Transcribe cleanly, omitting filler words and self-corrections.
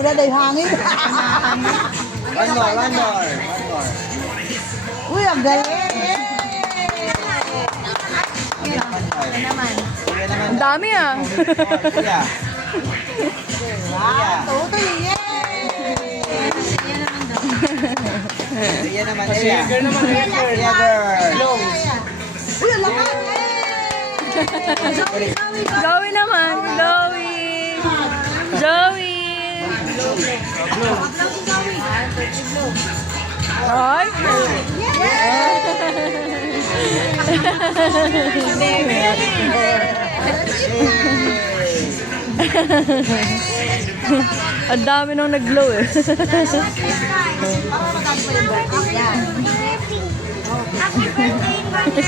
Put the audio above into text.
Udah ada hangin. One more, one more, one more. Uy, ang galing. Ang dami ah. Yeah. Wow, tutoy. Yay! Yan naman, yeah. Yeah, girl. Uy, ang lakas. Joey naman. Joey. Joey. Ay. Ang dami nung nag-glow eh. Happy birthday, Mami.